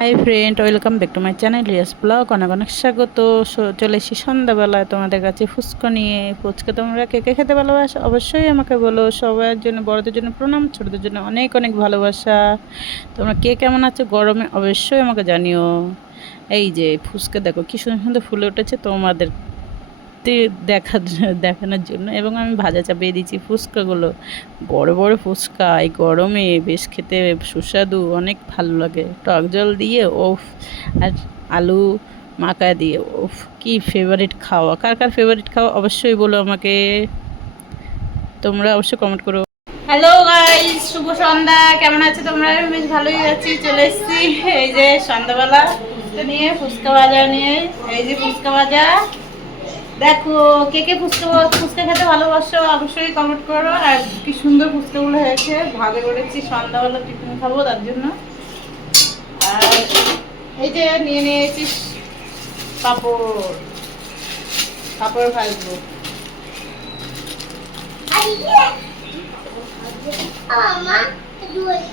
Hi friend welcome back to my channel Riya's blog অনেক অনেক স্বাগত চলে এসেছি সন্ধ্যাবেলায় তোমাদের কাছে ফুচকা নিয়ে। ফুচকা তোমরা কে কে খেতে ভালোবাসো? অবশ্যই আমাকে বলো। সবার জন্য, বড়দের জন্য প্রণাম, ছোটদের জন্য অনেক অনেক ভালোবাসা। তোমরা কে কেমন আছো গরমে অবশ্যই আমাকে জানিও। এই যে ফুচকা, দেখো কী সুন্দর সুন্দর ফুলে উঠেছে তোমাদের দেখা দেখানোর জন্য এবং আমি ভাজা চাপিয়ে দিচ্ছি ফুচকাগুলো। বড় বড় ফুচকা, এই গরমে বেশ খেতে সুস্বাদু, অনেক ভালো লাগে। টক জল দিয়ে, ওফ, আর আলু মাকা দিয়ে, ওফ, কি ফেভারিট খাওয়া। কার কার ফেভারিট খাওয়া অবশ্যই বলো আমাকে। তোমরা অবশ্যই কমেন্ট করো। হ্যালো গাইস শুভ সন্ধ্যা। কেমন আছো তোমরা? বেশ ভালোই আছি, চলে এসেছি। এই যে সন্ধ্যাবেলা নিয়ে ফুচকা ভাজা নিয়ে। এই যে ফুচকা ভাজা দেখো, কে কে ফুচকা ফুচকা খেতে ভালোবাসো অবশ্যই কমেন্ট করো। আর কি সুন্দর ফুচকাগুলো হয়েছে। ভাগে করেছি, সন্ধ্যাবেলা টিফিন খাব তার জন্য। আর এই যে নিয়ে নিয়েছি পাপড়। পাপড় ভাজবো।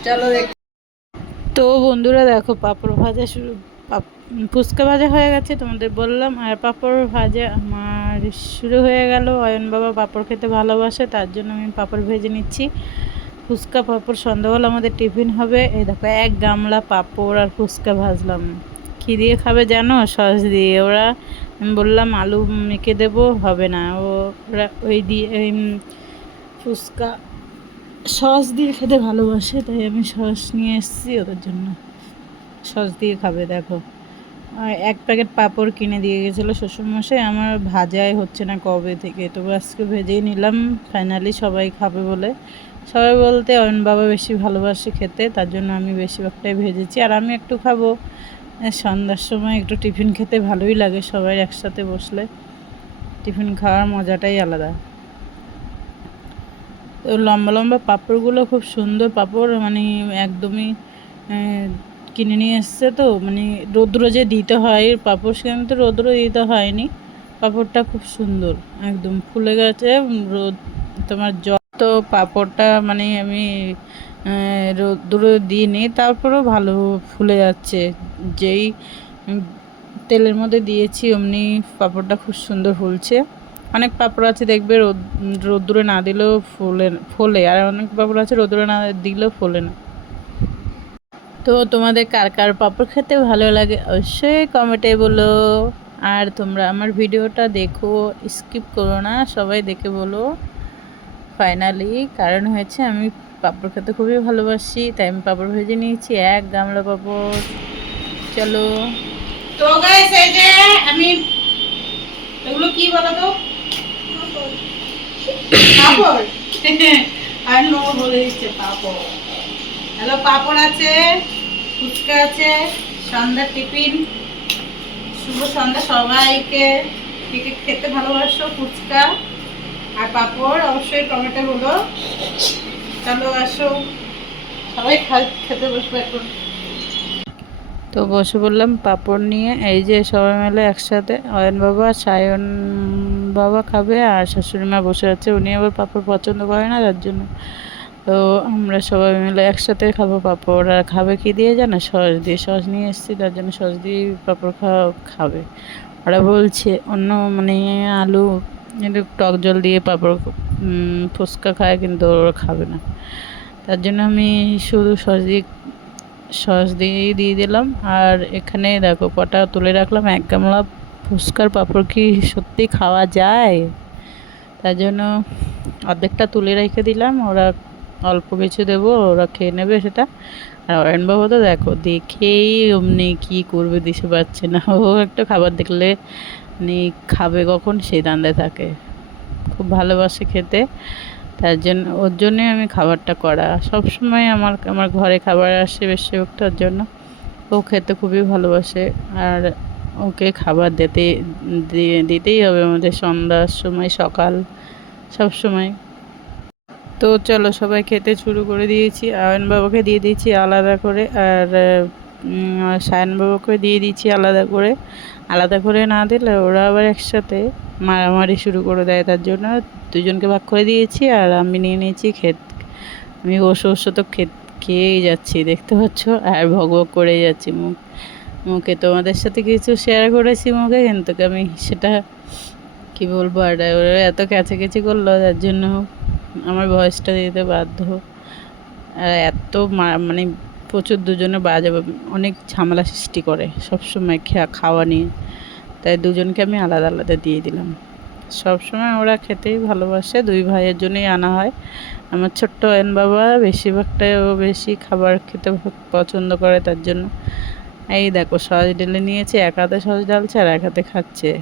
চলো তো বন্ধুরা দেখো, পাপড় ভাজা শুরু ফুচকা ভাজা হয়ে গেছে, তোমাদের বললাম। আর পাপড় ভাজা আমার শুরু হয়ে গেল। অয়ন বাবা পাপড় খেতে ভালোবাসে, তার জন্য আমি পাপড় ভেজে নিচ্ছি। ফুচকা পাপড় সন্ধ্যাবেলা আমাদের টিফিন হবে। এই দেখো, এক গামলা পাপড় আর ফুচকা ভাজলাম। কী দিয়ে খাবে জানো? সস দিয়ে। ওরা, আমি বললাম, আলু মেখে দেবো, হবে না। ওরা ওই দিয়ে ফুচকা সস দিয়ে খেতে ভালোবাসে, তাই আমি সস নিয়ে এসেছি ওদের জন্য। সস দিয়ে খাবে, দেখো। এক প্যাকেট পাঁপড় কিনে দিয়ে গেছিল শ্বশুরমশাই। আমার ভাজাই হচ্ছে না কবে থেকে। তবু আজকে ভেজেই নিলাম। ফাইনালি সবাই খাবে বলে। সবাই বলতে অয়ন বাবা বেশি ভালোবাসে খেতে, তার জন্য আমি বেশিরভাগটাই ভেজেছি। আর আমি একটু খাব। সন্ধ্যার সময় একটু টিফিন খেতে ভালোই লাগে সবাই একসাথে বসলে। টিফিন খাওয়ার মজাটাই আলাদা। তো লম্বা লম্বা পাঁপড়গুলো খুব সুন্দর পাঁপড়। মানে একদমই কিনে নিয়ে এসছে তো মানে রৌদ্র যে দিতে হয় পাঁপড় সেখানে তো রৌদ্র দিতে হয়নি। পাঁপড়টা খুব সুন্দর, একদম ফুলে গেছে, রোদ, তোমার যত পাঁপড়টা মানে আমি রৌদ্র দিইনি, তারপরেও ভালো ফুলে যাচ্ছে। যেই তেলের মধ্যে দিয়েছি, অমনি পাঁপড়টা খুব সুন্দর ফুলছে। অনেক পাঁপড় আছে দেখবে, রোদ রোদ্দুরে না দিলেও ফোলে ফোলে, আর অনেক পাঁপড় আছে রোদ্দুরে না দিলেও ফোলে না। তো তোমাদের কার কার পাঁপড় খেতে ভালো লাগে অবশ্যই কমেন্টে বলো। আর তোমরা আমার ভিডিওটা দেখো, স্কিপ করো না, সবাই দেখে বলো। ফাইনালি কারণ হয়েছে আমি পাঁপড় খেতে খুবই ভালোবাসি, তাই আমি পাঁপড় ভেজে নিয়েছি, এক গামলা পাঁপড়। চলো। তো এই যে আমি, এগুলো কি বলো তো পাপড়। আর নো বলে দিচ্ছে পাপড়। হ্যালো পাপড় আছে? ফুচকা আছে, সন্ধ্যার টিফিন, শুভ সন্ধ্যা, সবাইকে কে খেতে ভালোবাসো, ফুচকা আর পাপড়, অবশ্যই টমেটো হলো চলো আসো, সবাই খেতে বসবো এখন। তো বসে বললাম পাপড় নিয়ে, এই যে সবাই মিলে একসাথে, অয়ন বাবা, সায়ন বাবা খাবে আর শাশুড়ি মা বসে আছে, উনি আবার পাপড় পছন্দ করে না, তার জন্য। তো আমরা সবাই মিলে একসাথে খাব পাপড়। আর খাবে কি দিয়ে জানো? সস দিয়ে সস নিয়ে এসেছি, তার জন্য সস দিয়ে পাপড় খাওয়া খাবে। ওরা বলছে, অন্য মানে আলু টক জল দিয়ে পাপড় ফুচকা খায় কিন্তু ওরা খাবে না। তার জন্য আমি শুধু সস দিয়ে, সস দিয়েই দিয়ে দিলাম। আর এখানে দেখো কটা তুলে রাখলাম, এক গামলা ফুচকার পাঁপড় কি সত্যি খাওয়া যায়? তার জন্য অর্ধেকটা তুলে রেখে দিলাম। ওরা অল্প কিছু দেবো, ওরা খেয়ে নেবে সেটা। আর অয়নবাবু তো দেখো, দেখেই অমনি কী করবে দিশে পাচ্ছে না। ও একটা খাবার দেখলে মানে খাবে কখন? সেই দান্দায় থাকে। খুব ভালোবাসে খেতে। তার জন্য, ওর জন্যই আমি খাবারটা করা। সব সময় আমার আমার ঘরে খাবার আসে তার জন্য। ও খেতে খুবই ভালোবাসে। আর ওকে খাবার দিতে দিতেই হবে আমাদের সন্ধ্যার সময়, সকাল সব সময় তো চলো সবাই খেতে শুরু করে দিয়েছি। আয়ন বাবাকে দিয়ে দিয়েছি আলাদা করে আর সায়ন বাবাকে দিয়ে দিয়েছি আলাদা করে। আলাদা করে না দিলে ওরা আবার একসাথে মারামারি শুরু করে দেয়। তার জন্য দুজনকে ভাগ করে দিয়েছি আর আমি নিয়ে নিয়েছি ক্ষেত। আমি বসে বসে তো ক্ষেত খেয়েই যাচ্ছি, দেখতে পাচ্ছ? আর ভগ ভগ করে যাচ্ছি মুখ। মুখে তোমাদের সাথে কিছু শেয়ার করেছি মুখে, কিন্তু আমি সেটা কি বলব আর, ওরা এত কাছাকাছি করল যার জন্য আমার ভয়েসটা দিতে বাধ্য। আর এত মানে প্রচুর দুজনে বাজে, অনেক ঝামেলা সৃষ্টি করে সবসময় খা- খাওয়া নিয়ে। তাই দুজনকে আমি আলাদা আলাদা দিয়ে দিলাম। সবসময় ওরা খেতেই ভালোবাসে, দুই ভাইয়ের জন্যই আনা হয়। আমার ছোট্ট এন বাবা বেশিরভাগটাই ও বেশি খাবার খেতে পছন্দ করে তার জন্য। এই দেখো, সস ডেলে নিয়েছে, এক হাতে সস ডালছে আর এক হাতে খাচ্ছে।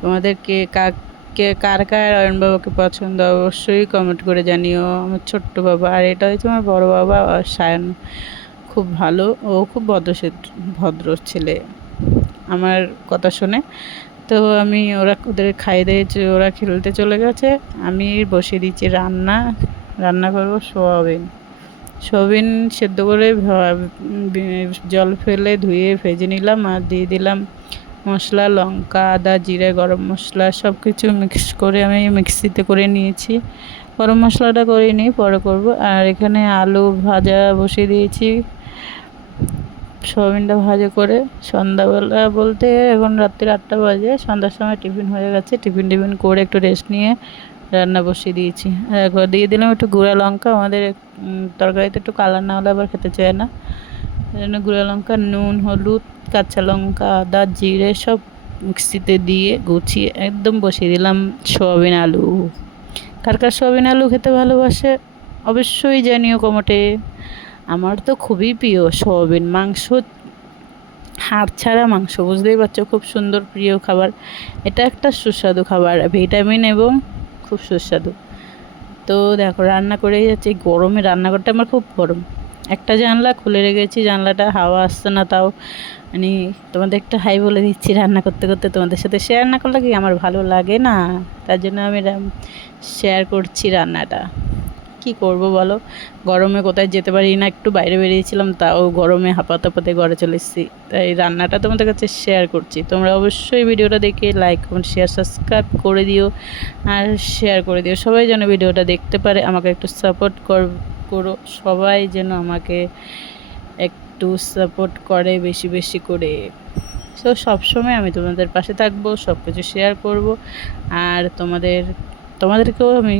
তোমাদের কে, কাক কে কার কার অয়ন বাবাকে পছন্দ, অবশ্যই কমেন্ট করে জানিও। আমার ছোট্ট বাবা, আর এটা হচ্ছে আমার বড় বাবা, সায়ন। খুব ভালো। ও খুব ভদ্র ভদ্র ছেলে। আমার কথা শুনে। তো আমি ওরা, ওদের খাই দিয়েছি ওরা খেলতে চলে গেছে, আমি বসিয়ে দিচ্ছি রান্না। রান্না করব সোয়াবিন। সোয়াবিন সেদ্ধ করে জল ফেলে ধুয়ে ভেজে নিলাম আর দিয়ে দিলাম মশলা, লঙ্কা, আদা, জিরে, গরম মশলা সব কিছু মিক্স করে আমি মিক্সিতে করে নিয়েছি। গরম মশলাটা করে নিই পরে করব। আর এখানে আলু ভাজা বসিয়ে দিয়েছি। সোয়াবিনটা ভাজা করে সন্ধ্যাবেলা বলতে এখন রাত্রি আটটা বাজে, সন্ধ্যার সময় টিফিন হয়ে গেছে। টিফিন টিফিন করে একটু রেস্ট নিয়ে রান্না বসিয়ে দিয়েছি। একবার দিয়ে দিলাম একটু গুঁড়া লঙ্কা। আমাদের তরকারিতে একটু কালার না হলে আবার খেতে চায় না। জন্য গুঁড়া লঙ্কা, নুন, হলুদ কাঁচা লঙ্কা, আদা, জিরে সব মিক্সিতে দিয়ে গুছিয়ে একদম বসিয়ে দিলাম সোয়াবিন আলু। কার কার সোয়াবিন আলু খেতে ভালোবাসে? অবশ্যই জানিও কমটে। আমার তো খুবই প্রিয় সোয়াবিন। মাংস, হাড় ছাড়া মাংস, বুঝতেই পারছ? খুব সুন্দর, প্রিয় খাবার। এটা একটা সুস্বাদু খাবার, ভিটামিন এবং খুব সুস্বাদু। তো দেখো, রান্না করে যাচ্ছে। গরমে রান্নাঘরটা আমার খুব গরম। একটা জানলা খুলে রেখেছি, জানলাটা হাওয়া আসছে না তাও। মানে তোমাদের একটা হাই বলে দিচ্ছি রান্না করতে করতে, তোমাদের সাথে শেয়ার না করলে কি আমার ভালো লাগে না? তার জন্য আমি শেয়ার করছি রান্নাটা। কি করব বলো? গরমে কোথায় যেতে পারি না, একটু বাইরে বেরিয়েছিলাম, তাও গরমে হাঁপাতে হাঁপাতে ঘরে চলে এসেছি। তাই রান্নাটা তোমাদের কাছে শেয়ার করছি। তোমরা অবশ্যই ভিডিওটা দেখে লাইক কমেন্ট শেয়ার সাবস্ক্রাইব করে দিও। আর শেয়ার করে দিও। সবাই যেন ভিডিওটা দেখতে পারে, আমাকে একটু সাপোর্ট কর করো। সবাই যেন আমাকে একটু সাপোর্ট করে বেশি বেশি করে। সো সবসময় আমি তোমাদের পাশে থাকব সব কিছু শেয়ার করব। আর তোমাদের, তোমাদেরকেও আমি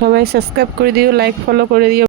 সবাই সাবস্ক্রাইব করে দিও লাইক ফলো করে দিও।